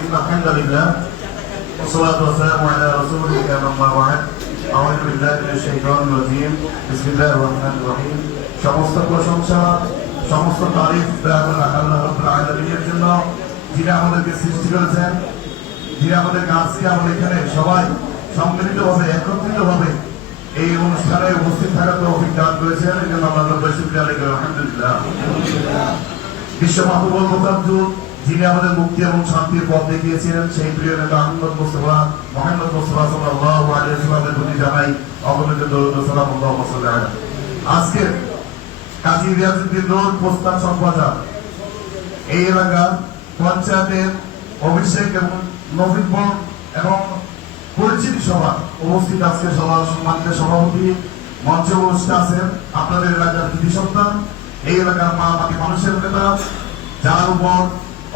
إن الحمد لله والصلاة والسلام على رسوله أما بعد أعوذ بالله من الشيطان الرجيم بسم الله الرحمن الرحيم সমস্ত প্রশংসা সমস্ত তারিফ আল্লাহ রাব্বুল আলামিনের জন্য যিনি আমাদেরকে সৃষ্টি করেছেন, যিনি আমাদেরকে আজকে আমাদের এখানে সবাই সম্মিলিতভাবে একত্রিতভাবে এই অনুষ্ঠানে উপস্থিত থাকার তৌফিক দান করেছেন। এই জন্য আমরা শুকরিয়া আদায় করি আলহামদুলিল্লাহ। বিশ্ব মাহবুবুল মুকাদ্দুম যিনি আমাদের মুক্তি এবং শান্তির পথ দেখিয়েছিলেন, সেই প্রিয় নেতা মোহাম্মদ মুস্তাফা সাল্লাল্লাহু আলাইহি ওয়াসাল্লামের প্রতি জানাই অগণিত দরুদ ও সালাম। আল্লাহুম্মা সাল্লি আলা। আজকে কাজী রিয়াজউদ্দিন রোড পোস্টার সম্পাদক এই এলাকা পঞ্চায়েতের অভিষেক এবং নবীনবরণ এবং পরিচিতি সভা উপস্থিত আজকে সভার সম্মানিত সভাপতি মঞ্চে উপস্থিত আছেন আপনাদের এলাকার কৃতি সন্তান, এই এলাকার মা মাটি মানুষের নেতা, যার উপর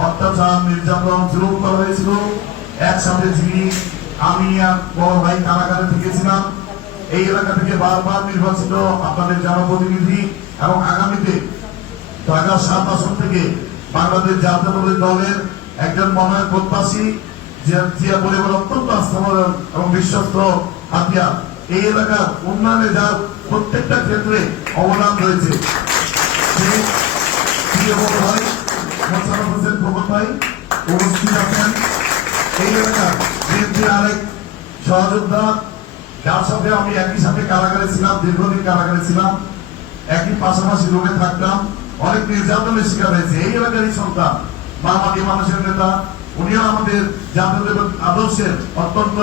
অত্যাচার নির্যাতন জুলুম করা হয়েছিল, একসাথে যিনি আমি আর বড় ভাই কারাগারে থেকেছিলাম, এই এলাকা থেকে বারবার নির্বাচিত আপনাদের জনপ্রতিনিধি এবং আগামীতে ঢাকা ৭ আসন থেকে বাংলাদেশ জাতীয়তাবাদী দলের একজন মনোনয়ন প্রত্যাশী জিয়া পরিবার অত্যন্ত আস্থাভাজন এবং বিশ্বস্ত হাতিয়ার, এই এলাকার উন্নয়নে যার প্রত্যেকটা ক্ষেত্রে অবদান রয়েছে উপস্থিত আছেন। এই এলাকার বিএনপির আরেক সহযোদ্ধা, যার সাথে আমি একই সাথে কারাগারে ছিলাম, দীর্ঘদিন কারাগারে ছিলাম, একই পাশাপাশি রোডে থাকতাম, অনেক নির্যাতনের শিকার হয়েছে। এই এলাকারই সন্তান, মাটি মানুষের নেতা, উনিও আমাদের জাতীয় আদর্শের অত্যন্ত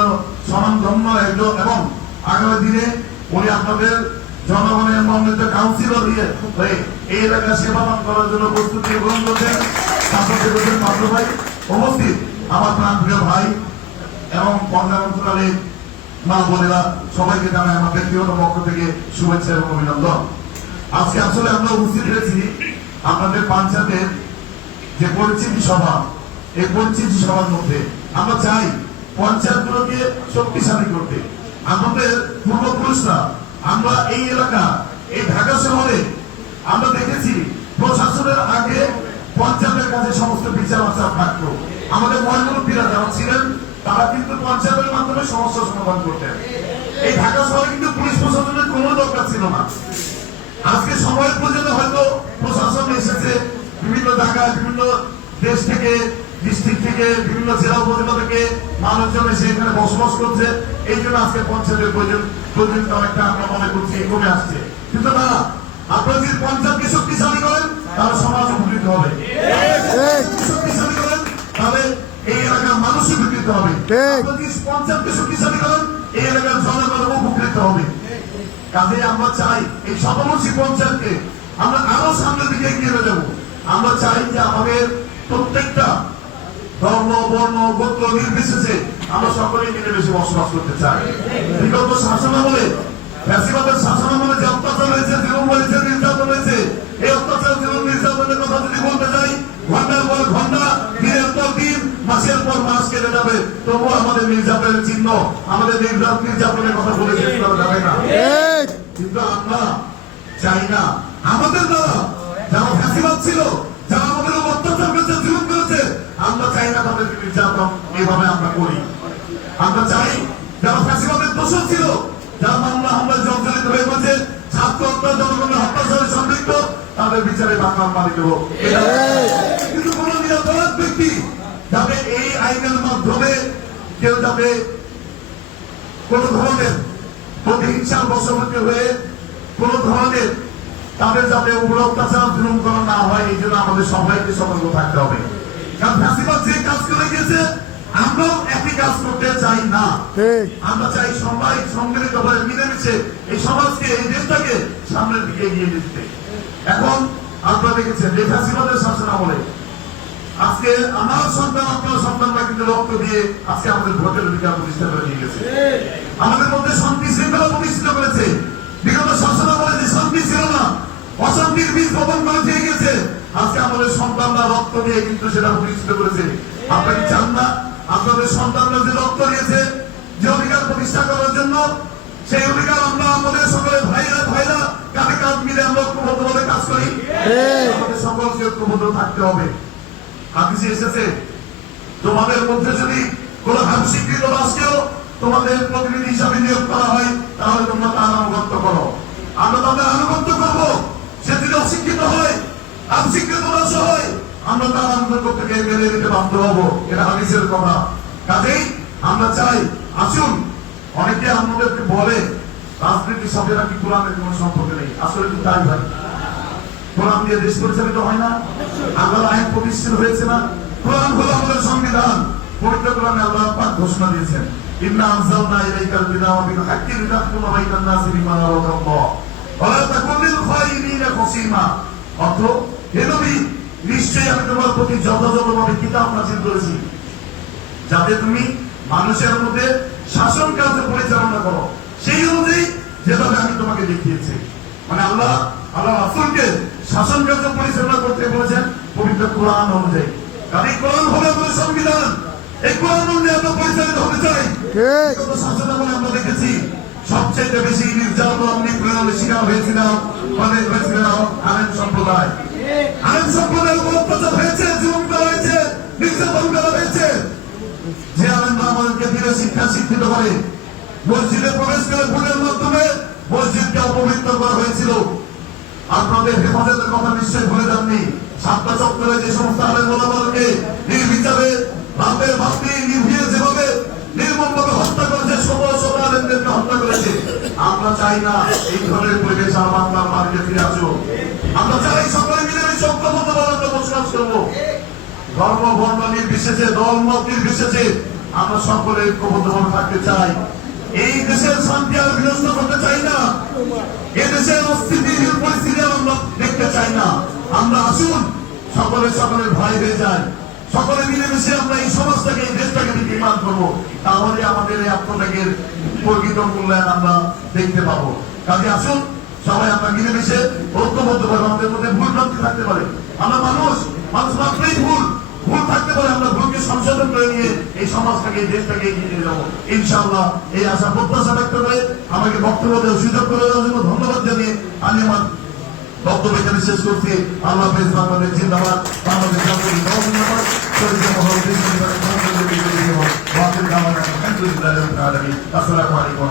স্বনামধন্য একজন এবং আগামী দিনে উনি আপনাদের জনগণের মনোনীত কাউন্সিলর হয়ে এই এলাকা সেবাদান করার জন্য প্রস্তুতি গ্রহণ করছেন। মাত্র ভাই উপস্থিত আমার প্রাণপ্রিয় ভাই এবং পঞ্চায়েত অঞ্চলের মা বোনেরা, সবাইকে জানাই আমার ব্যক্তিগত পক্ষ থেকে শুভেচ্ছা এবং অভিনন্দন। আজকে আসলে আমরা উপস্থিত হয়েছি আপনাদের পঞ্চায়েতের যে পরিচিতি সভা, এই পরিচিতি সভার মধ্যে আমরা চাই পঞ্চায়েতগুলোকে শক্তিশালী করতে। আমাদের পূর্বপুরুষরা, আমরা এই এলাকা, এই ঢাকা শহরে আমরা দেখেছি প্রশাসনের আগে পঞ্চায়েতের কাছে সমস্ত বিচার আচার থাকতো। আমাদের মহানবীরা যারা ছিলেন তারা কিন্তু পঞ্চায়েতের মাধ্যমে সমস্যা সমাধান করতেন। এই ঢাকা শহরে কিন্তু পুলিশ প্রশাসনের কোনো দরকার ছিল না। আজকে সময়ের প্রয়োজনে হয়তো প্রশাসন এসেছে বিভিন্ন জায়গায়, বিভিন্ন দেশ থেকে, ডিস্ট্রিক্ট থেকে, বিভিন্ন জেলা উপজেলা থেকে মানুষজন এসে এখানে বসবাস করছে। এই জন্য আজকে পঞ্চায়েতের প্রয়োজনীয়তা অনেকটা আমরা মনে করছি কমে আসছে। কিন্তু না, আপনারা যদি পঞ্চায়েতকে শক্তিশালী করেন তাহলে সমাজ উপকৃত হবে, শক্তিশালী করেন তাহলে এই এলাকার মানুষ উপকৃত হবে, যদি পঞ্চায়েতকে শক্তিশালী করেন এই এলাকার জনগণ উপকৃত হবে। কাজে আমরা চাই এই শতবর্ষী পঞ্চায়েতকে আমরা আরো সামনের দিকে এগিয়ে নিয়ে যাবো। আমরা চাই যে আমাদের প্রত্যেকটা ধর্ম, বর্ণ, গোত্র নির্বিশেষে আমরা সকলেই মিলেমিশে বসবাস করতে চাই। বিগত শাসনামলে, ফ্যাসিবাদের শাসনামলে যে অত্যাচার হয়েছে, জুলুম হয়েছে, নির্যাতন হয়েছে, এই অত্যাচার জুলুম নির্যাতনের কথা যদি বলতে যাই, ঘন্টার পর ঘন্টা, দিনের পর দিন, মাসের পর মাস কেটে যাবে, তবুও আমাদের নির্যাতনের চিহ্ন, আমাদের নির্যাতনের কথা বলে শেষ করা যাবে না। কিন্তু আমরা চাই না আমাদের দ্বারা যারা ফ্যাসিবাদ ছিল, যারা আমাদের অত্যাচার করেছে, জুলুম করেছে, আমরা চাই না তাদের নির্যাতন এইভাবে আমরা করি। আমরা চাই যারা ফ্যাসিবাদের দোষর ছিল, যারা মামলা হামলায় জর্জরিত হয়ে গেছে, ছাত্র হত্যা, জনগণের হত্যার সাথে সম্পৃক্ত, তাদের বিচারে বাংলার মালিক হবো। কিন্তু কোন নিরাপরাধ ব্যক্তি যাতে এই আইনের মাধ্যমে কেউ যাতে কোন ধরনের প্রতিহিংসার বশবর্তী হয়ে কোন ধরনের তাদের যাতে উপর অত্যাচার জুলুম করা না হয়, এই জন্য আমাদের সবাইকে সতর্ক থাকতে হবে। কারণ ফ্যাসিবাদ যে কাজ করে গিয়েছে আমরাও একই কাজ করতে চাই না। আমরা চাই সবাই সম্মিলিত ভাবে মিলেমিশে এই সমাজকে, এই দেশটাকে সামনের দিকে এগিয়ে নিতে। এখন আপনারা দেখেছেন যে ফ্যাসিবাদের শাসন আমলে আজকে আমার সন্তান, আপনার সন্তানরা কিন্তু রক্ত দিয়ে আজকে আমাদের ভোটের অধিকার প্রতিষ্ঠা করে দিয়ে গেছে, আমাদের মধ্যে শান্তি শৃঙ্খলা প্রতিষ্ঠিত করেছে। বিগত শাসন আমলে যে শান্তি ছিল না, অশান্তির বীজ বপন করে দিয়ে গেছে, আজকে আমাদের সন্তানরা রক্ত দিয়ে কিন্তু সেটা প্রতিষ্ঠিত করেছে। আপনারা কি চান না আপনাদের সন্তানরা যে রক্ত দিয়েছে, যে অধিকার প্রতিষ্ঠা করার জন্য, সেই অধিকার আমরা আমাদের সকলে ভাইরা কাঁধে কাঁধ মিলে আমরা ঐক্যবদ্ধভাবে কাজ করি। আমাদের সকলকে ঐক্যবদ্ধ থাকতে হবে। হাদিসে এসেছে তোমাদের মধ্যে যদি কোন স্বীকৃত রাষ্ট্রেও তোমাদের প্রতিনিধি হিসাবে নিয়োগ করা হয়, তাহলে তোমরা তার আনুগত্য করো। আমরা তাদের আনুগত্য করবো। সে যদি অশিক্ষিত হয়, অশিক্ষিত রাষ্ট্র হয়, আমরা তার আনুগত্য থেকে মেনে নিতে বাধ্য হবো। এটা হাদিসের কথা। কাজেই আমরা চাই, আসুন। অনেকে আমাদেরকে বলে রাজনীতির সাথে নাকি কোরআনের কোন সম্পর্ক নেই। আসলে কি তাই ভাই? কোরআন দিয়ে দেশ পরিচালিত হয় না? আল্লাহর আইন প্রতিষ্ঠিত হয়েছে না? কোরআন হলো আমাদের সংবিধান। পবিত্র কোরআনে আল্লাহ পাক ঘোষণা দিয়েছেন, ইন্না আনজালনা ইলাইকাল কিতাবা বিল হাক্কি লিতাহকুমা বাইনান নাসি বিমা আরাকাল্লাহ ওয়া লা তাকুন লিল খায়িনিনা খাসিমা। অর্থ, হে নবী, নিশ্চয়ই আমি তোমার প্রতি যথাযথভাবে কিতাব নাযিল করেছি, যাতে তুমি মানুষের মধ্যে শাসন কার্য পরিচালনা করো সেই অনুযায়ী যেভাবে আমি তোমাকে দেখিয়েছি। মানে আল্লাহ রাসূলকে শাসন কার্য পরিচালনা করতে বলেছেন পবিত্র কোরআন অনুযায়ী। কারণ এই কোরআন হলো আমাদের সংবিধান। এই কোরআন অনুযায়ী আমরা পরিচালিত হতে চাই। শাসন আমলে আমরা দেখেছি সবচেয়ে বেশি নির্যাতন নিপীড়নের শিকার হয়েছিলাম আলেম সম্প্রদায়। আলেম সম্প্রদায়ের উপর অত্যাচার হয়েছে, জুলুম করা হয়েছে, নির্যাতন করা হয়েছে। যে আলেমরা আমাদেরকে দিনে শিক্ষা শিক্ষিত করে, মসজিদে প্রবেশ করে ভোটের মাধ্যমে মসজিদকে অপবিত্র করা হয়েছিল। আপনাদের হেফাজতের কথা নিশ্চয়ই ভুলে যাননি। সাতটা চত্বরে যে সমস্ত আলেম ওলামাকে নির্বিচারে বাপের বাপি নিভিয়ে যেভাবে নির্মমভাবে হত্যা করেছে, শত শত আলেমদেরকে হত্যা করেছে। আমরা চাই না এই ধরনের পরিবেশ আর বাংলার মাটিতে ফিরে আসুক। আমরা চাই সকলে মিলে ঐক্যবদ্ধ ভাবে বসবাস করবো। ধর্ম বর্ণ নির্বিশেষে, দল মত নির্বিশেষে আমরা সকলে ঐক্যবদ্ধ ভাবে থাকতে চাই। এই দেশের শান্তি আর বিনষ্ট করতে চাই না। এই দেশের অস্থিতিশীল পরিস্থিতি আমরা দেখতে চাই না। আমরা আসুন সকলের ভাই হয়ে যায়, সকলে মিলেমিশে আমরা এই সমাজটাকে, এই দেশটাকে নির্মাণ করবো। তাহলে আমাদের এই আত্মত্যাগের প্রকৃত মূল্যায়ন আমরা দেখতে পাবো। কাজে আসুন সবাই আমরা মিলেমিশে ঐক্যবদ্ধ ভাবে, আমাদের মধ্যে ভুল ভ্রান্তি থাকতে পারে, আমরা মানুষ মাত্রই ভুল থাকতে পারে, আমরা ভুলকে সংশোধন করে নিয়ে এই সমাজটাকে, এই দেশটাকে এগিয়ে নিয়ে যাবো ইনশাআল্লাহ। এই আশা প্রত্যাশা ব্যক্ত করে আমাকে বক্তব্য দেওয়ার সুযোগ করে দেওয়ার জন্য ধন্যবাদ জানিয়ে আমি আমার বক্তব্য এখানে শেষ করছি। আল্লাহ হাফেজ। বাংলাদেশ জিন্দাবাদ। বাংলাদেশ জিন্দাবাদ। আসসালামু আলাইকুম।